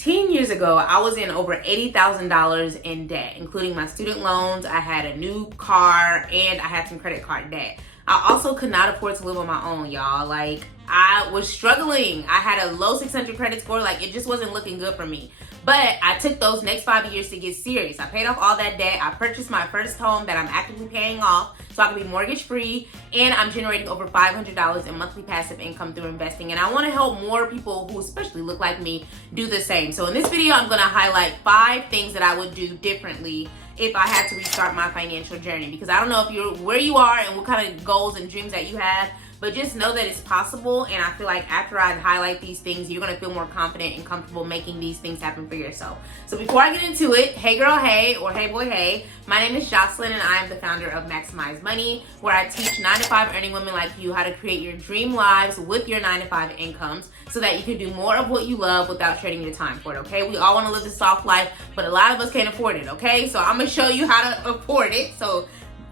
10 years ago, I was in over $80,000 in debt, including my student loans. I had a new car and I had some credit card debt. I also could not afford to live on my own, y'all. Like, I was struggling. I had a low 600 credit score. Like, it just wasn't looking good for me. But I took those next 5 years to get serious. I paid off all that debt. I purchased my first home that I'm actively paying off so I can be mortgage free. And I'm generating over $500 in monthly passive income through investing. And I want to help more people who especially look like me do the same. So in this video, I'm going to highlight 5 things that I would do differently if I had to restart my financial journey. Because I don't know if you're where you are and what kind of goals and dreams that you have, but just know that it's possible. And I feel like after I highlight these things, you're gonna feel more confident and comfortable making these things happen for yourself. So before I get into it, hey girl, hey, or hey boy, hey, my name is Jocelyn and I am the founder of Maximize Money, where I teach 9-to-5 earning women like you how to create your dream lives with your 9-to-5 incomes so that you can do more of what you love without trading your time for it, okay? We all wanna live the soft life, but a lot of us can't afford it, okay? So I'm gonna show you how to afford it. So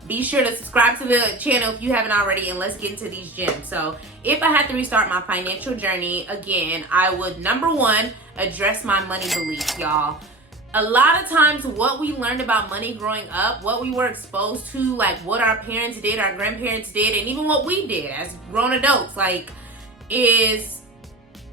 be sure to subscribe to the channel if you haven't already, and let's get into these gems. So if I had to restart my financial journey again, I would, number one, address my money beliefs, y'all. A lot of times what we learned about money growing up, what we were exposed to, like what our parents did, our grandparents did, and even what we did as grown adults, like, is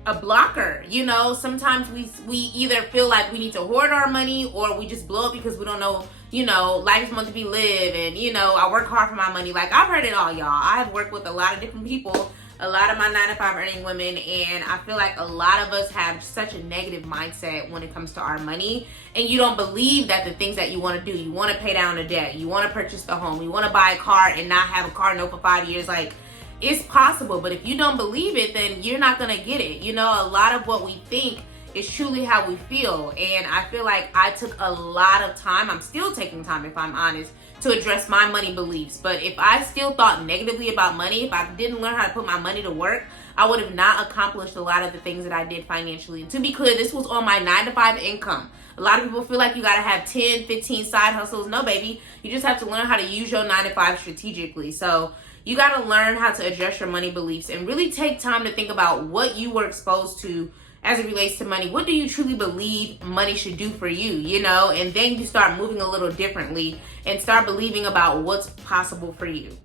a blocker. You know, sometimes we either feel like we need to hoard our money or we just blow it because we don't know, you know, life is meant to be lived, and you know, I work hard for my money. Like, I've heard it all, y'all. I have worked with a lot of different people, a lot of my 9-to-5 earning women, and I feel like a lot of us have such a negative mindset when it comes to our money, and you don't believe that the things that you want to do, you want to pay down the debt, you want to purchase the home, you want to buy a car and not have a car note for 5 years. Like, it's possible, but if you don't believe it, then you're not gonna get it. You know, a lot of what we think is truly how we feel, and I feel like I took a lot of time, I'm still taking time if I'm honest, to address my money beliefs. But if I still thought negatively about money, if I didn't learn how to put my money to work, I would have not accomplished a lot of the things that I did financially. And to be clear, this was on my 9-to-5 income. A lot of people feel like you gotta have 10, 15 side hustles. No, baby, you just have to learn how to use your 9-to-5 strategically. So you gotta learn how to address your money beliefs and really take time to think about what you were exposed to as it relates to money. What do you truly believe money should do for you, you know? And then you start moving a little differently and start believing about what's possible for you.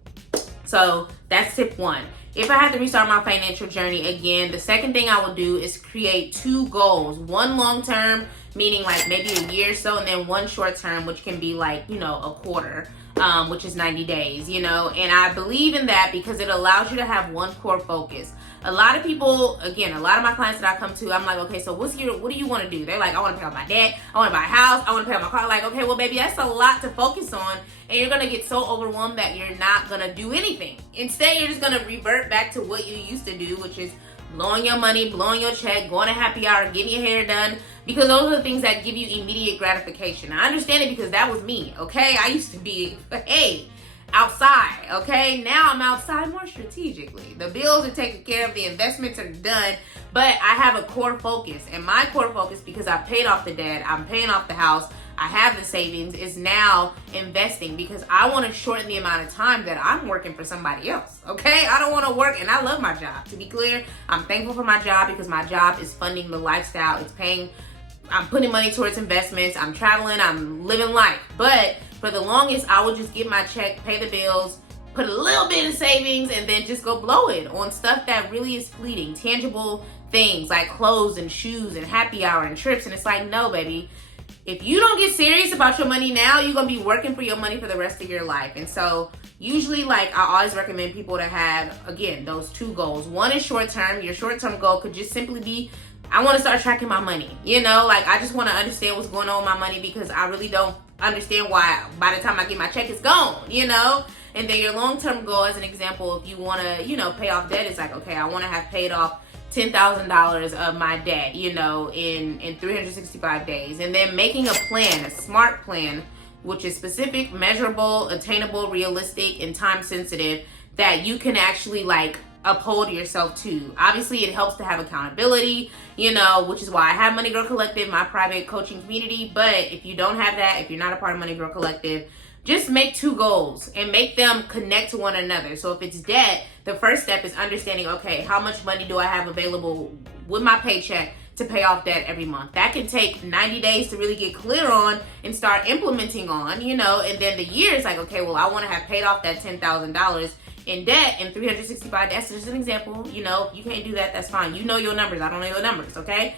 So that's tip 1. If I had to restart my financial journey again, the second thing I would do is create 2 goals. One long-term, meaning like maybe a year or so, and then one short-term, which can be like, you know, a quarter. Which is 90 days, you know, and I believe in that because it allows you to have one core focus. A lot of people, again, a lot of my clients that I come to, I'm like, okay, so what do you want to do? They're like, I want to pay off my debt, I want to buy a house, I want to pay off my car. Like, okay, well, baby, that's a lot to focus on, and you're going to get so overwhelmed that you're not going to do anything. Instead, you're just going to revert back to what you used to do, which is blowing your money, blowing your check, going to happy hour, getting your hair done, because those are the things that give you immediate gratification. I understand it because that was me, okay? I used to be, hey, outside, okay? Now I'm outside more strategically. The bills are taken care of, the investments are done, but I have a core focus. And my core focus, because I paid off the debt, I'm paying off the house, I have the savings, is now investing, because I want to shorten the amount of time that I'm working for somebody else, okay? I don't want to work, and I love my job. To be clear, I'm thankful for my job because my job is funding the lifestyle. It's paying, I'm putting money towards investments, I'm traveling, I'm living life. But for the longest, I would just get my check, pay the bills, put a little bit of savings, and then just go blow it on stuff that really is fleeting, tangible things like clothes and shoes and happy hour and trips. And it's like, no, baby. If you don't get serious about your money now, you're going to be working for your money for the rest of your life. And so usually, like, I always recommend people to have, again, those 2 goals. One is short-term. Your short-term goal could just simply be, I want to start tracking my money. You know, like, I just want to understand what's going on with my money because I really don't understand why by the time I get my check, it's gone, you know? And then your long-term goal, as an example, if you want to, you know, pay off debt, it's like, okay, I want to have paid off $10,000 of my debt, you know, in 365 days. And then making a plan, a smart plan, which is specific, measurable, attainable, realistic, and time sensitive, that you can actually like uphold yourself to. Obviously, it helps to have accountability, you know, which is why I have Money Girl Collective, my private coaching community. But if you don't have that, if you're not a part of Money Girl Collective, just make 2 goals and make them connect to one another. So if it's debt, the first step is understanding, okay, how much money do I have available with my paycheck to pay off debt every month. That can take 90 days to really get clear on and start implementing on, you know, and then the year is like, okay, well, I want to have paid off that $10,000 in debt in 365 days. That's just an example. You know, you can't do that, that's fine. You know your numbers. I don't know your numbers, okay?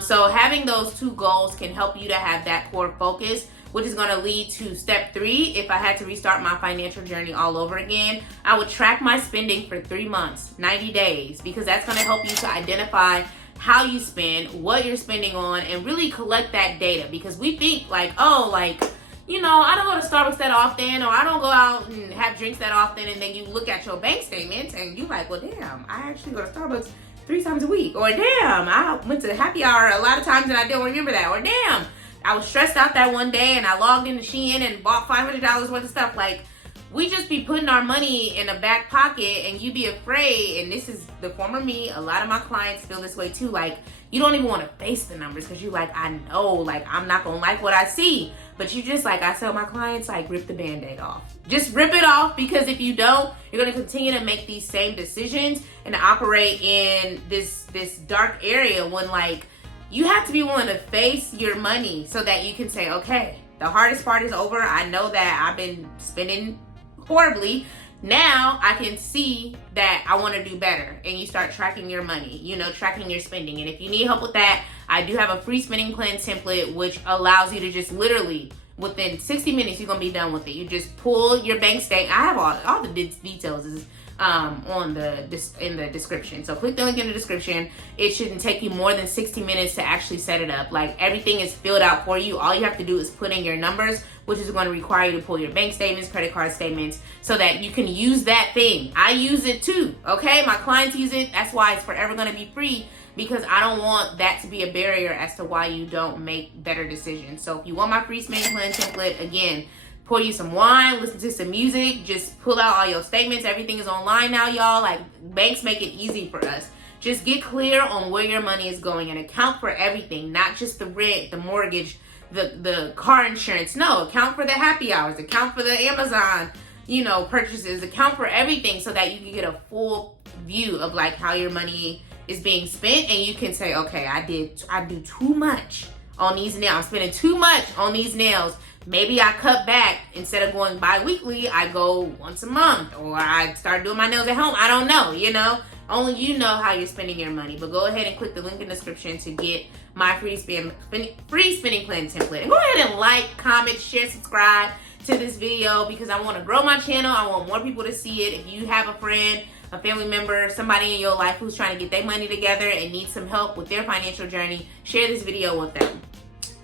So having those two goals can help you to have that core focus, which is going to lead to step 3. If I had to restart my financial journey all over again, I would track my spending for 3 months, 90 days, because that's going to help you to identify how you spend, what you're spending on, and really collect that data. Because we think like, oh, like, you know, I don't go to Starbucks that often, or I don't go out and have drinks that often, and then you look at your bank statements and you like, well, damn, I actually go to Starbucks 3 times a week, or damn, I went to happy hour a lot of times and I don't remember that, or damn, I was stressed out that one day and I logged into Shein and bought $500 worth of stuff. Like, we just be putting our money in a back pocket, and you be afraid, and this is the former me, a lot of my clients feel this way too, like, you don't even want to face the numbers because you like, I know, like, I'm not going to like what I see. But you just, like I tell my clients, like, rip the Band-Aid off. Just rip it off, because if you don't, you're going to continue to make these same decisions and operate in this dark area when, like, you have to be willing to face your money so that you can say, okay, the hardest part is over. I know that I've been spending horribly. Now I can see that I want to do better. And you start tracking your money, you know, tracking your spending. And if you need help with that, I do have a free spending plan template, which allows you to just literally, within 60 minutes, you're going to be done with it. You just pull your bank statement. I have all the details is in the description. So click the link in the description. It shouldn't take you more than 60 minutes to actually set it up. Like, everything is filled out for you. All you have to do is put in your numbers, which is going to require you to pull your bank statements, credit card statements, so that you can use that thing. I use it too, okay? My clients use it. That's why it's forever going to be free, because I don't want that to be a barrier as to why you don't make better decisions. So if you want my free spending plan template, again, pour you some wine, listen to some music, just pull out all your statements. Everything is online now, y'all. Like, banks make it easy for us. Just get clear on where your money is going and account for everything, not just the rent, the mortgage, the car insurance. No, account for the happy hours, account for the Amazon, you know, purchases, account for everything, so that you can get a full view of like how your money is being spent, and you can say, okay, I do too much on these nails. I'm spending too much on these nails. Maybe I cut back. Instead of going bi-weekly, I go once a month, or I start doing my nails at home. I don't know, you know. Only you know how you're spending your money. But go ahead and click the link in the description to get my free spending plan template. And go ahead and like, comment, share, subscribe to this video, because I want to grow my channel. I want more people to see it. If you have a friend, a family member, somebody in your life who's trying to get their money together and needs some help with their financial journey, share this video with them.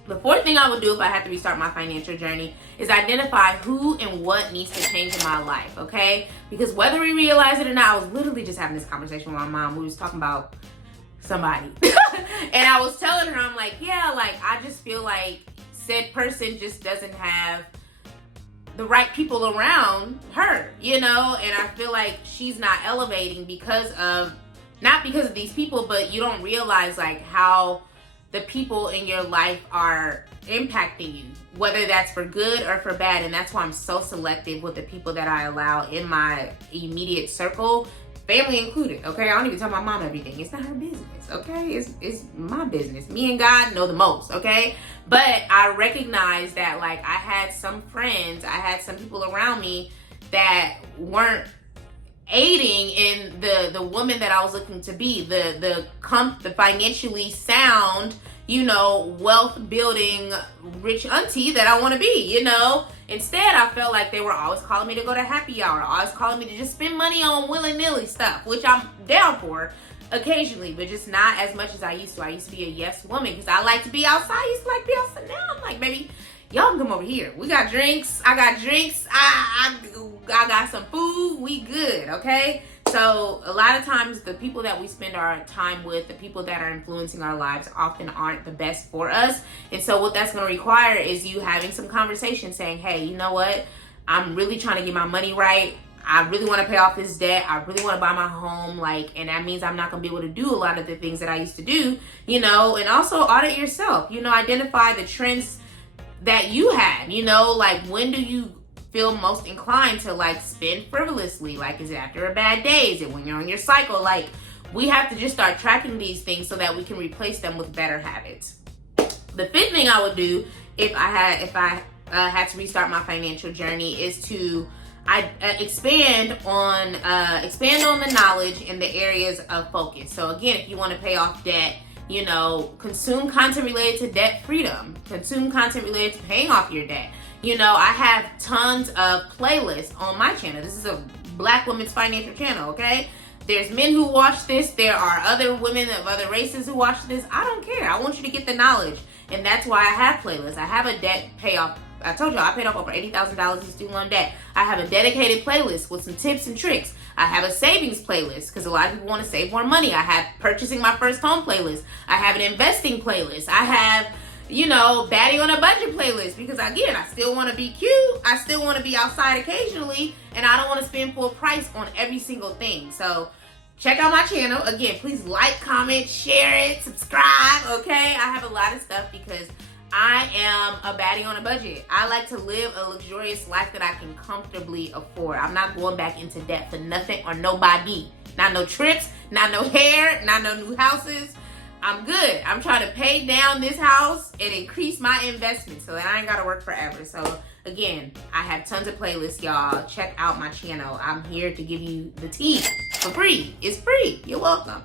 The fourth thing I would do if I had to restart my financial journey is identify who and what needs to change in my life, okay? Because whether we realize it or not, I was literally just having this conversation with my mom. We was talking about somebody. And I was telling her, I'm like, yeah, like, I just feel like said person just doesn't have the right people around her, you know? And I feel like she's not elevating not because of these people, but you don't realize like how the people in your life are impacting you, whether that's for good or for bad. And that's why I'm so selective with the people that I allow in my immediate circle, family included, okay? I don't even tell my mom everything. It's not her business, okay? It's my business. Me and God know the most, okay? But I recognize that, like, I had some friends, I had some people around me that weren't aiding in the woman that I was looking to be, the financially sound, you know, wealth building rich auntie that I want to be, you know. Instead, I felt like they were always calling me to go to happy hour, always calling me to just spend money on willy-nilly stuff, which I'm down for occasionally, but just not as much as I used to. I used to be a yes woman because I like to be outside. I used to like to be outside. Now I'm like, baby, y'all can come over here. We got drinks. I got drinks. I got some food. We good, okay? So a lot of times the people that we spend our time with, the people that are influencing our lives, often aren't the best for us. And so what that's going to require is you having some conversation saying, hey, you know what? I'm really trying to get my money right. I really want to pay off this debt. I really want to buy my home. Like, and that means I'm not going to be able to do a lot of the things that I used to do, you know, and also audit yourself, you know, identify the trends that you had, you know, like when do you feel most inclined to like spend frivolously? Like, is it after a bad day? Is it when you're on your cycle? Like, we have to just start tracking these things so that we can replace them with better habits. The fifth thing I would do if I had to restart my financial journey is to expand on the knowledge in the areas of focus. So again, if you want to pay off debt, you know, consume content related to debt freedom. Consume content related to paying off your debt. You know, I have tons of playlists on my channel. This is a Black women's financial channel, okay? There's men who watch this. There are other women of other races who watch this. I don't care. I want you to get the knowledge. And that's why I have playlists. I have a debt payoff. I told you I paid off over $80,000 in student loan debt. I have a dedicated playlist with some tips and tricks. I have a savings playlist because a lot of people want to save more money. I have purchasing my first home playlist. I have an investing playlist. I have, you know, baddie on a budget playlist because again, I still want to be cute. I still want to be outside occasionally, and I don't want to spend full price on every single thing. So check out my channel. Again, please like, comment, share it, subscribe, okay? I have a lot of stuff because I am a baddie on a budget. I like to live a luxurious life that I can comfortably afford. I'm not going back into debt for nothing or nobody. Not no trips, not no hair, not no new houses. I'm good. I'm trying to pay down this house and increase my investment so that I ain't got to work forever. So again, I have tons of playlists, y'all. Check out my channel. I'm here to give you the tea for free. It's free. You're welcome.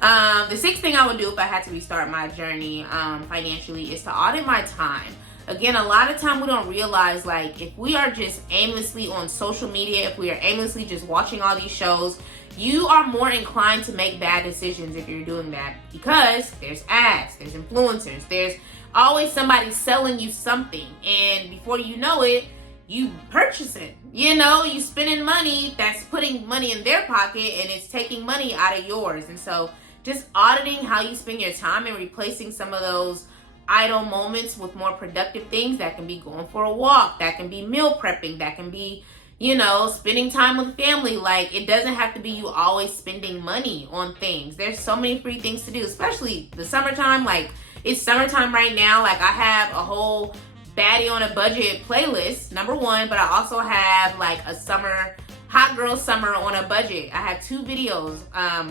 The sixth thing I would do if I had to restart my journey financially is to audit my time. Again, a lot of time we don't realize, like, if we are just aimlessly on social media, if we are aimlessly just watching all these shows, you are more inclined to make bad decisions if you're doing that because there's ads, there's influencers, there's always somebody selling you something, and before you know it, you purchase it. You know, you spending money that's putting money in their pocket and it's taking money out of yours. And so just auditing how you spend your time and replacing some of those idle moments with more productive things. That can be going for a walk, that can be meal prepping, that can be, you know, spending time with family. Like, it doesn't have to be you always spending money on things. There's so many free things to do, especially the summertime. Like, it's summertime right now. Like, I have a whole baddie on a budget playlist, number one, but I also have like a summer, hot girl summer on a budget. I have 2 videos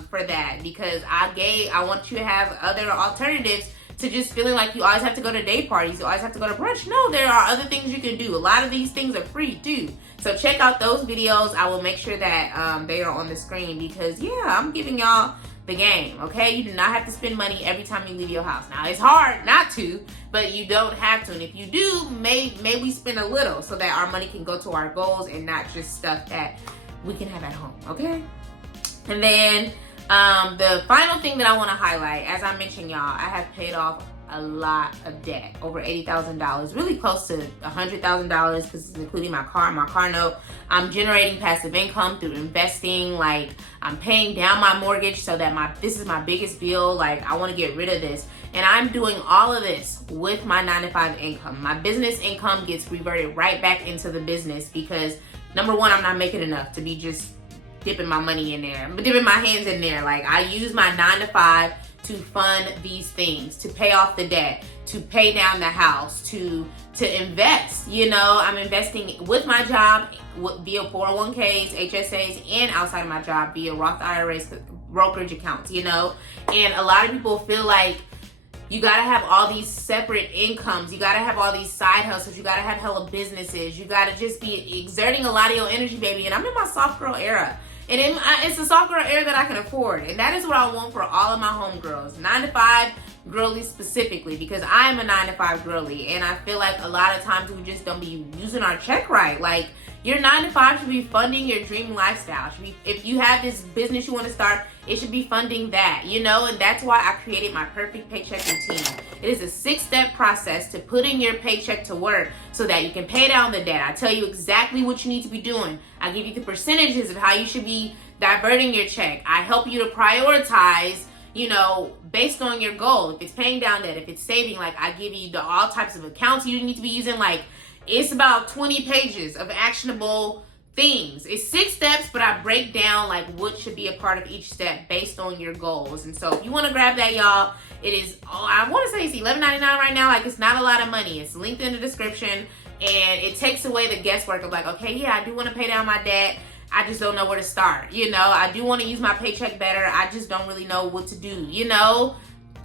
for that because I want you to have other alternatives to just feeling like you always have to go to day parties, you always have to go to brunch. No, there are other things you can do. A lot of these things are free too. So check out those videos. I will make sure that they are on the screen because, yeah, I'm giving y'all the game, okay? You do not have to spend money every time you leave your house. Now, it's hard not to, but you don't have to. And if you do, may we spend a little so that our money can go to our goals and not just stuff that we can have at home, okay? And then the final thing that I want to highlight, as I mentioned, y'all, I have paid off a lot of debt, over $80,000, really close to $100,000 because it's including my car note. I'm generating passive income through investing. Like, I'm paying down my mortgage so that this is my biggest bill. Like, I want to get rid of this. And I'm doing all of this with my 9-to-5 income. My business income gets reverted right back into the business because, number one, I'm not making enough to be just dipping my money in there, dipping my hands in there. Like, I use my 9-to-5 to fund these things, to pay off the debt, to pay down the house, to invest. You know, I'm investing with my job via 401ks, HSAs, and outside of my job via Roth IRAs, brokerage accounts, you know. And a lot of people feel like you gotta have all these separate incomes, you gotta have all these side hustles, you gotta have hella businesses, you gotta just be exerting a lot of your energy, baby. And I'm in my soft girl era. And it's a soft girl era that I can afford. And that is what I want for all of my homegirls. 9-to-5 girlies specifically, because I am a 9-to-5 girly. And I feel like a lot of times we just don't be using our check right. Like, your 9-to-5 should be funding your dream lifestyle. If you have this business you want to start, it should be funding that, you know? And that's why I created my perfect paycheck routine. It is a 6-step process to putting your paycheck to work so that you can pay down the debt. I tell you exactly what you need to be doing. I give you the percentages of how you should be diverting your check. I help you to prioritize, you know, based on your goal. If it's paying down debt, if it's saving, like, I give you all types of accounts you need to be using. Like, it's about 20 pages of actionable things. It's 6 steps, but I break down like what should be a part of each step based on your goals. And so if you want to grab that, y'all, it is, I want to say it's $11.99 right now. Like, it's not a lot of money. It's linked in the description, and it takes away the guesswork of like, okay, yeah, I do want to pay down my debt. I just don't know where to start. You know, I do want to use my paycheck better. I just don't really know what to do. You know,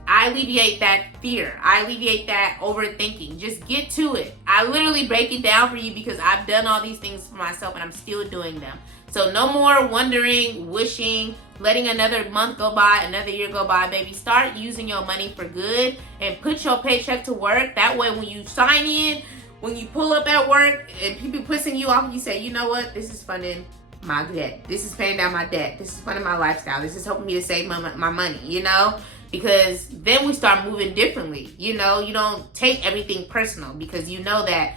I alleviate that fear. I alleviate that overthinking. Just get to it. I literally break it down for you because I've done all these things for myself and I'm still doing them. So no more wondering, wishing, letting another month go by, another year go by, baby. Start using your money for good and put your paycheck to work. That way when you sign in, when you pull up at work and people pissing you off, you say, you know what, this is funding my debt. This is paying down my debt. This is funding my lifestyle. This is helping me to save my money, you know? Because then we start moving differently. You know, you don't take everything personal because you know that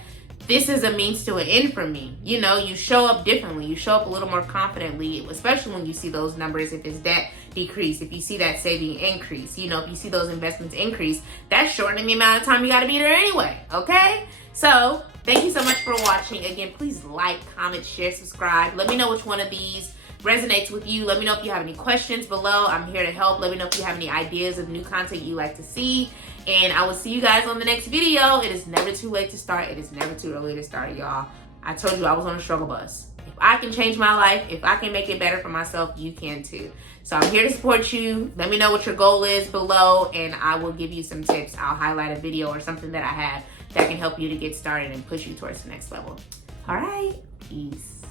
this is a means to an end for me. You know, you show up differently. You show up a little more confidently, especially when you see those numbers, if it's debt decrease, if you see that saving increase, you know, if you see those investments increase, that's shortening the amount of time you got to be there anyway, okay? So, thank you so much for watching. Again, please like, comment, share, subscribe. Let me know which one of these resonates with you. Let me know if you have any questions below. I'm here to help. Let me know if you have any ideas of new content you like to see. And I will see you guys on the next video. It is never too late to start. It is never too early to start, y'all. I told you I was on a struggle bus. If I can change my life, if I can make it better for myself, you can too. So I'm here to support you. Let me know what your goal is below and I will give you some tips. I'll highlight a video or something that I have that can help you to get started and push you towards the next level. All right, peace.